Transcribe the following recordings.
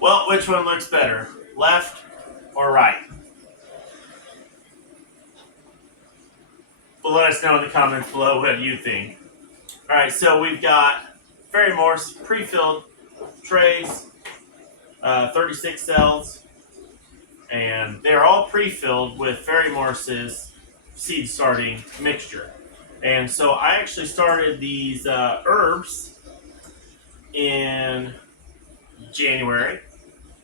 Well, which one looks better, left or right? Well, let us know in the comments below what you think. All right, so we've got Ferry Morse pre-filled trays, 36 cells, and they're all pre-filled with Ferry Morse's seed starting mixture. And so I actually started these herbs in January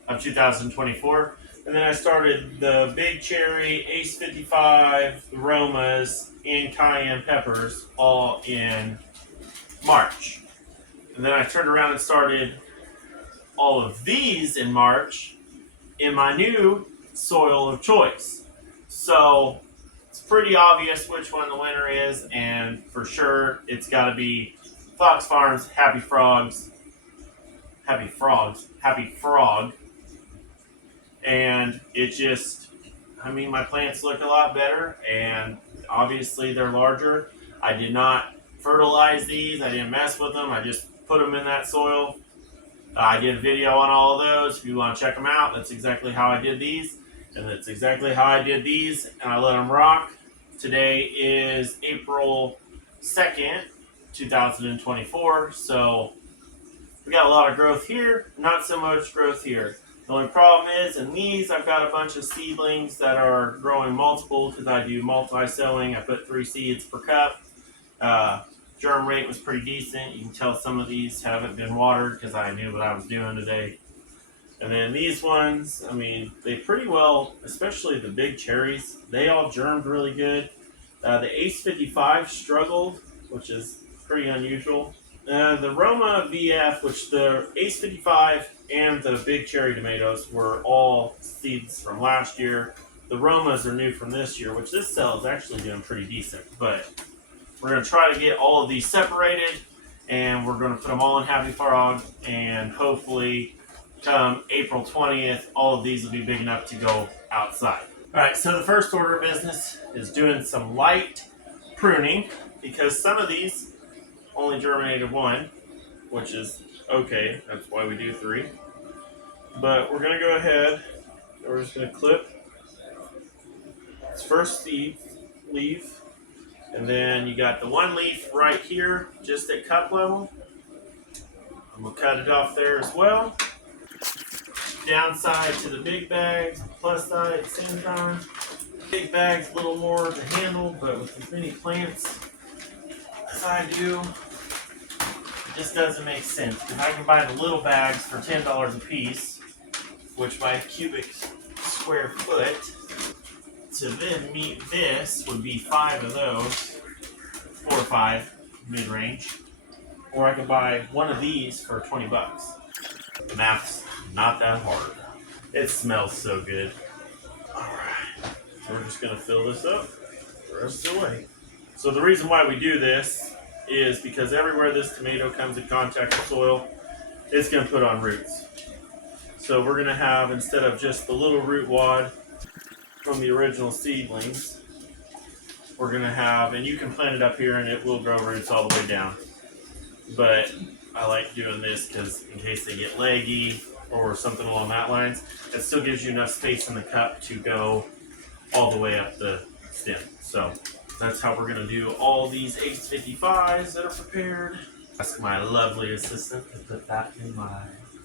of 2024. And then I started the Big Cherry, Ace 55, Aromas, and Cayenne Peppers all in March. And then I turned around and started all of these in March in my new soil of choice. So it's pretty obvious which one the winner is, and for sure it's got to be Foxfarm's Happy Frog. And it just, I mean, my plants look a lot better, and obviously they're larger. I did not fertilize these. I didn't mess with them. I just put them in that soil. I did a video on all of those. If you want to check them out, that's exactly how I did these. And that's exactly how I did these. And I let them rock. Today is April 2nd, 2024. So we got a lot of growth here, not so much growth here. The only problem is in these, I've got a bunch of seedlings that are growing multiple because I do multi-sowing. I put 3 seeds per cup. Germ rate was pretty decent. You can tell some of these haven't been watered because I knew what I was doing today. And then these ones, I mean, they pretty well, especially the big cherries, they all germed really good. The Ace 55 struggled, which is pretty unusual. The Roma VF, which the Ace 55 and the big cherry tomatoes were all seeds from last year. The Romas are new from this year, which this cell is actually doing pretty decent. But we're going to try to get all of these separated, and we're going to put them all in Happy Frog, and hopefully come April 20th, all of these will be big enough to go outside. All right, so the first order of business is doing some light pruning, because some of these only germinated 1, which is okay. That's why we do 3. But we're going to go ahead, we're just going to clip this first seed leaf, and then you got the 1 leaf right here, just at cup level. And we'll cut it off there as well. Downside to the big bags, plus side at the same time. Big bags, a little more to handle, but with as many plants as I do, it just doesn't make sense. Because I can buy the little bags for $10 a piece, which by cubic square foot, to then meet this would be 5 of those, 4 or 5 mid-range. Or I could buy 1 of these for 20 bucks. The math's not that hard. It smells so good. Alright, so we're just going to fill this up the rest of the way. So the reason why we do this is because everywhere this tomato comes in contact with soil, it's going to put on roots. So we're going to have, instead of just the little root wad from the original seedlings, we're going to have, and you can plant it up here and it will grow roots all the way down. But I like doing this because in case they get leggy or something along that lines, it still gives you enough space in the cup to go all the way up the stem. So that's how we're going to do all these Ace 55s that are prepared. Ask my lovely assistant to put that in my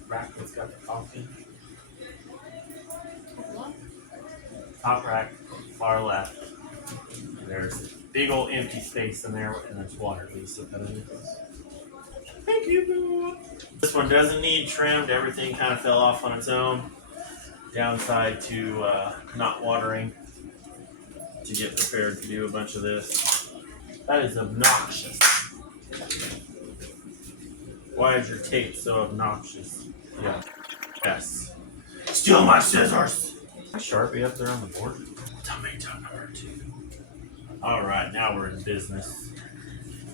rack that's got the coffee. Top rack, far left. There's a big old empty space in there, and there's water. Please put that in this. Thank you. This one doesn't need trimmed. Everything kind of fell off on its own. Downside to not watering to get prepared to do a bunch of this. That is obnoxious. Why is your tape so obnoxious? Yeah. Yes. Steal my scissors! A Sharpie up there on the board. Tomato number 2. Alright, now we're in business.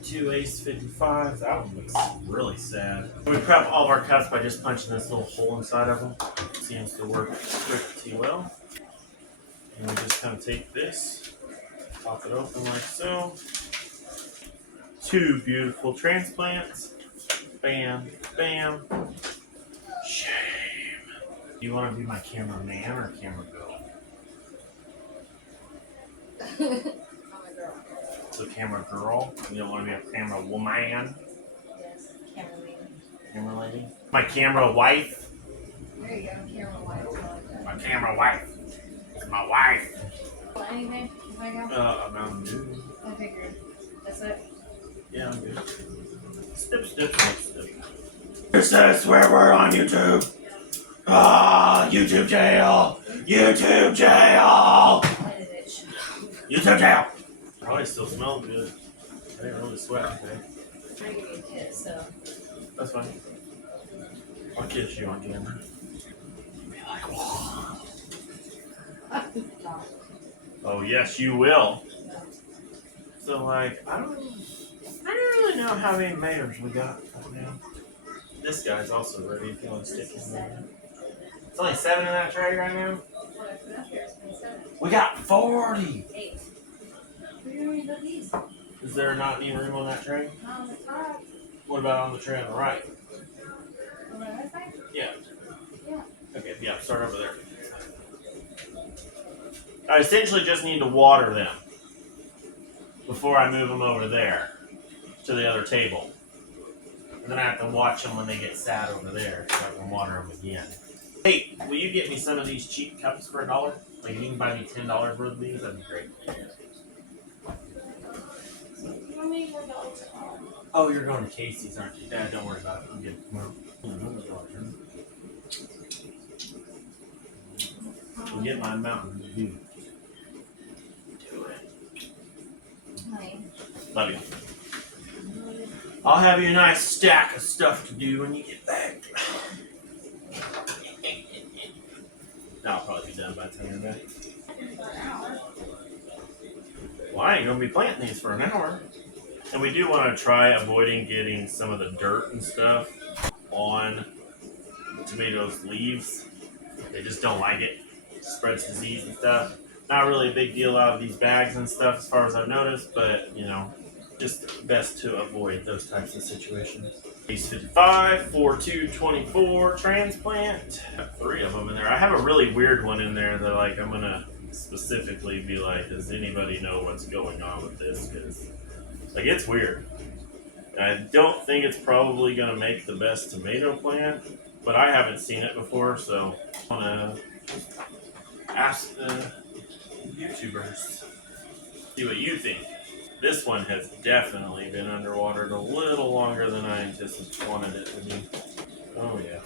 2 Ace 55s. That one looks really sad. We prep all of our cuts by just punching this little hole inside of them. It seems to work pretty well. And we just kind of take this, pop it open like so. 2 beautiful transplants. Bam, bam. Shame. Do you want to be my cameraman or camera girl? I'm a girl. So camera girl? You don't want to be a camera woman? Yes, camera lady. Camera lady? My camera wife? There you go, camera wife. My camera wife. It's my wife. Well, anything? If I go? A Mountain Dew. I figured. That's it. Yeah, I'm good. Step. It says where we're on YouTube. Ah, YouTube jail. YouTube jail. Let it itch. YouTube jail. Probably still smells good. I didn't really sweat today. I'm trying to give you a kiss, so. That's fine. I'll kiss you on camera. Be like, whoa. Oh yes, you will. So like, I don't really know how many mayors we got right now. This guy's also ready if you want to stick his name in. It's only 7 in that tray right now. We got 40. 8. We don't even know these. Is there not any room on that tray? Not on the top. What about on the tray on the right? On the other side? Yeah. Yeah. Okay, yeah, start over there. I essentially just need to water them before I move them over there to the other table. And then I have to watch them when they get sad over there so I can water them again. Hey, will you get me some of these cheap cups for $1? Like, you can buy me $10 worth of these, that'd be great. Oh, you're going to Casey's, aren't you? Dad, don't worry about it. I'm good. I'll get my Mountain Dew. Do it. Hi. Love you. I'll have you a nice stack of stuff to do when you get back. That'll probably be done by the time you're back. Well, I ain't gonna be planting these for an hour. And we do want to try avoiding getting some of the dirt and stuff on the tomatoes' leaves. They just don't like it. It spreads disease and stuff. Not really a big deal out of these bags and stuff as far as I've noticed, but you know, just best to avoid those types of situations. Case 55, 4224 transplant. Got 3 of them in there. I have a really weird one in there that like I'm gonna specifically be like, does anybody know what's going on with this? Because like it's weird. And I don't think it's probably gonna make the best tomato plant, but I haven't seen it before, so I wanna ask the YouTubers, see what you think. This one has definitely been underwatered a little longer than I wanted it to be. Oh yeah.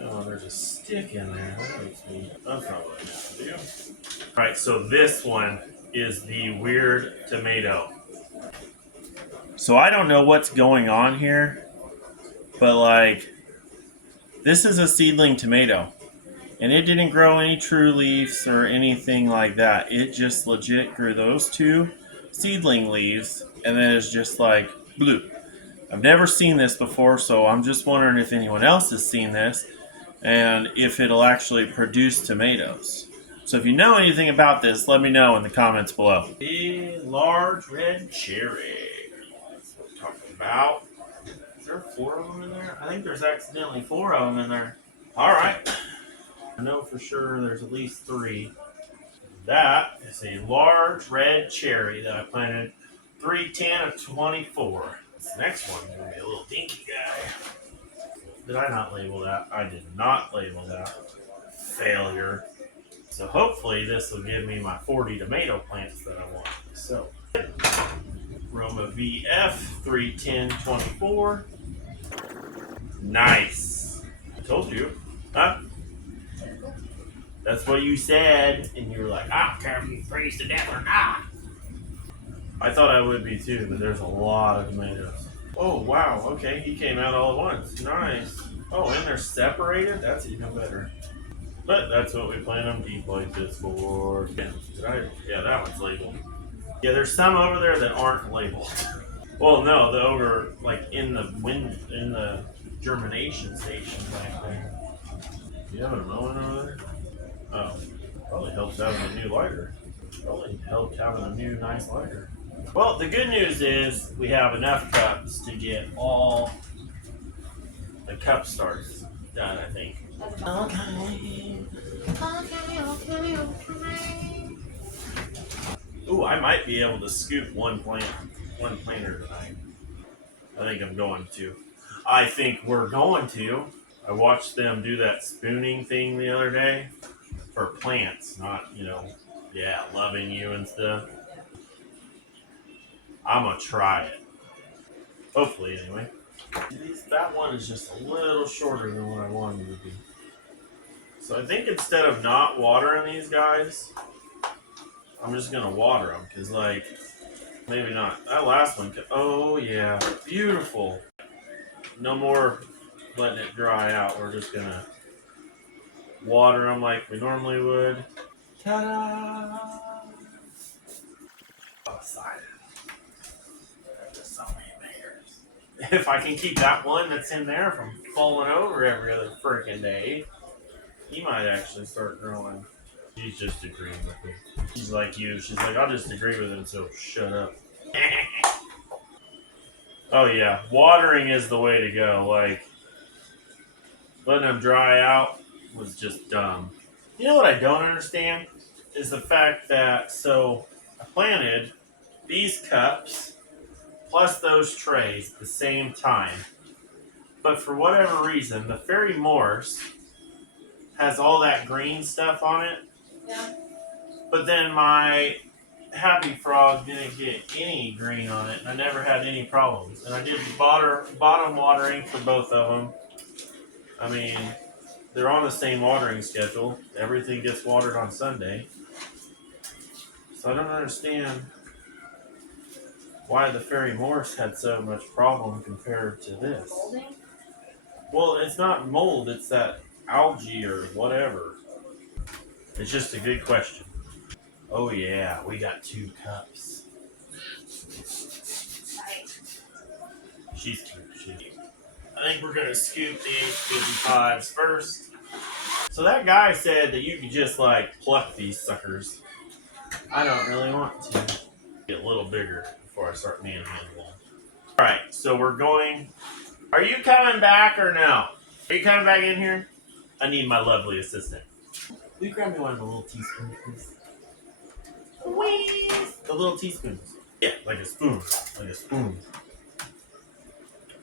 Oh, there's a stick in there. That makes me. That's not what I have to do. Alright, so this one is the weird tomato. So I don't know what's going on here, but like, this is a seedling tomato. And it didn't grow any true leaves or anything like that. It just legit grew those 2 seedling leaves, and then it's just like blue. I've never seen this before, so I'm just wondering if anyone else has seen this and if it'll actually produce tomatoes. So if you know anything about this, let me know in the comments below. A large red cherry. That's what we're talking about. Is there 4 of them in there? I think there's accidentally 4 of them in there. All right. I know for sure there's at least 3. That is a large red cherry that I planted 310 of 24. This next one is going to be a little dinky guy. Did I not label that? I did not label that. Failure. So hopefully this will give me my 40 tomato plants that I want. So, Roma VF 31024. Nice. I told you. Huh? That's what you said, and you were like, I don't care if you freeze to death or not. I thought I would be too, but there's a lot of tomatoes. Oh, wow, okay, he came out all at once. Nice. Oh, and they're separated? That's even better. But that's what we plan them deep like this for. Yeah, that one's labeled. Yeah, there's some over there that aren't labeled. Well, no, the over, like, in the germination station back there. You having a moment over there? Oh, probably helps having a new lighter. Probably helped having a new nice lighter. Well, the good news is we have enough cups to get all the cup starts done, I think. That's Ooh, I might be able to scoop one planter tonight. I think I'm going to. I think we're going to. I watched them do that spooning thing the other day for plants, not, yeah, loving you and stuff. I'm going to try it. Hopefully, anyway. That one is just a little shorter than what I wanted it to be. So I think instead of not watering these guys, I'm just going to water them. Because, maybe not. That last one, oh yeah, beautiful. No more letting it dry out. We're just going to water them like we normally would. Ta-da! Excited. There's so many bears. If I can keep that one that's in there from falling over every other freaking day, he might actually start growing. She's just agreeing with me. She's like you. She's like, I'll just agree with him, so shut up. Oh yeah, watering is the way to go. Letting them dry out was just dumb. You know what I don't understand is the fact that I planted these cups plus those trays at the same time, but for whatever reason, the Ferry Morse has all that green stuff on it. Yeah. But then my Happy Frog didn't get any green on it, and I never had any problems. And I did bottom watering for both of them. I mean, they're on the same watering schedule. Everything gets watered on Sunday. So I don't understand why the Ferry Morse had so much problem compared to this. Molding? Well, it's not mold, it's that algae or whatever. It's just a good question. Oh yeah, we got 2 cups. Right. She's cute. I think we're gonna scoop the H55s first. So that guy said that you could just pluck these suckers. I don't really want to. Get a little bigger before I start manhandling them. Alright, so we're going. Are you coming back or no? Are you coming back in here? I need my lovely assistant. Will you grab me one of the little teaspoons, please? Whee! The little teaspoons. Yeah, like a spoon. Like a spoon.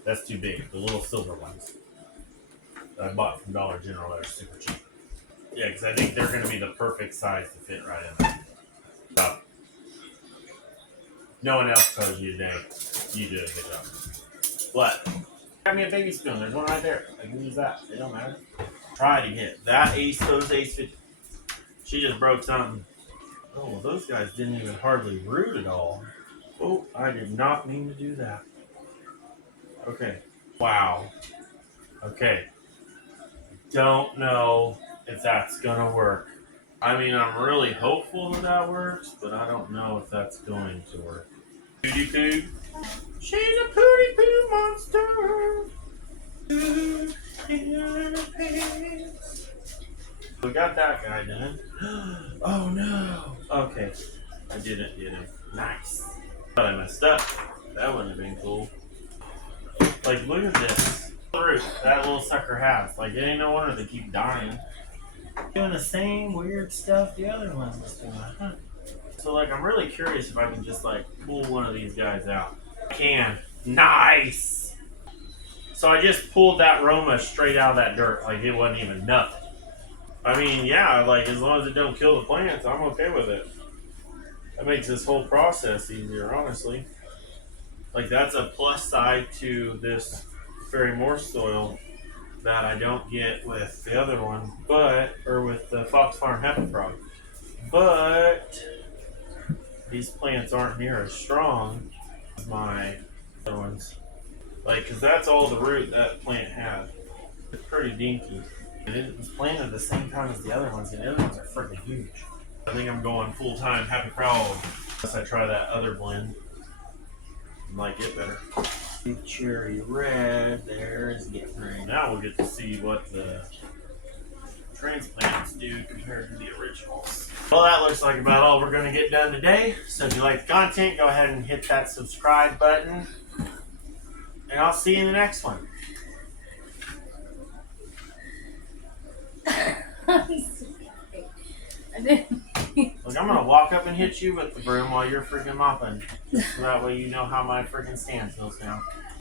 That's too big. The little silver ones that I bought from Dollar General that are super cheap. Yeah, because I think they're going to be the perfect size to fit right in there. So, no one else tells you today. You did a good job. What? Grab me a baby spoon. There's one right there. I can use that. It don't matter. Try to get that those Ace 50. She just broke something. Oh, well, those guys didn't even hardly root at all. Oh, I did not mean to do that. Okay. Wow. Okay. Don't know if that's gonna work. I mean, I'm really hopeful that works, but I don't know if that's going to work. Pooty poo. She's a pooty poo monster. Poo in her pants. We got that guy done. Oh no. Okay. I didn't get him. Nice. But I messed up. That wouldn't have been cool. Look at this. Fruit that little sucker has. It ain't no wonder they keep dying. Doing the same weird stuff the other ones was doing, huh? So I'm really curious if I can just pull one of these guys out. I can. Nice! So I just pulled that Roma straight out of that dirt. It wasn't even nothing. I mean, yeah, as long as it don't kill the plants, I'm okay with it. That makes this whole process easier, honestly. That's a plus side to this Ferry Morse soil that I don't get with the other one, or with the Foxfarm Happy Frog. But these plants aren't near as strong as my other ones. Because that's all the root that plant has. It's pretty dinky. And it was planted at the same time as the other ones, and the other ones are freaking huge. I think I'm going full-time Happy Frog unless I try that other blend. I might get better. Big cherry red there is getting ready. Now we'll get to see what the transplants do compared to the originals. Well, that looks like about all we're going to get done today. So if you like the content, go ahead and hit that subscribe button. And I'll see you in the next one. I didn't. Look, I'm gonna walk up and hit you with the broom while you're freaking mopping. Just so that way you know how my freaking stand feels now.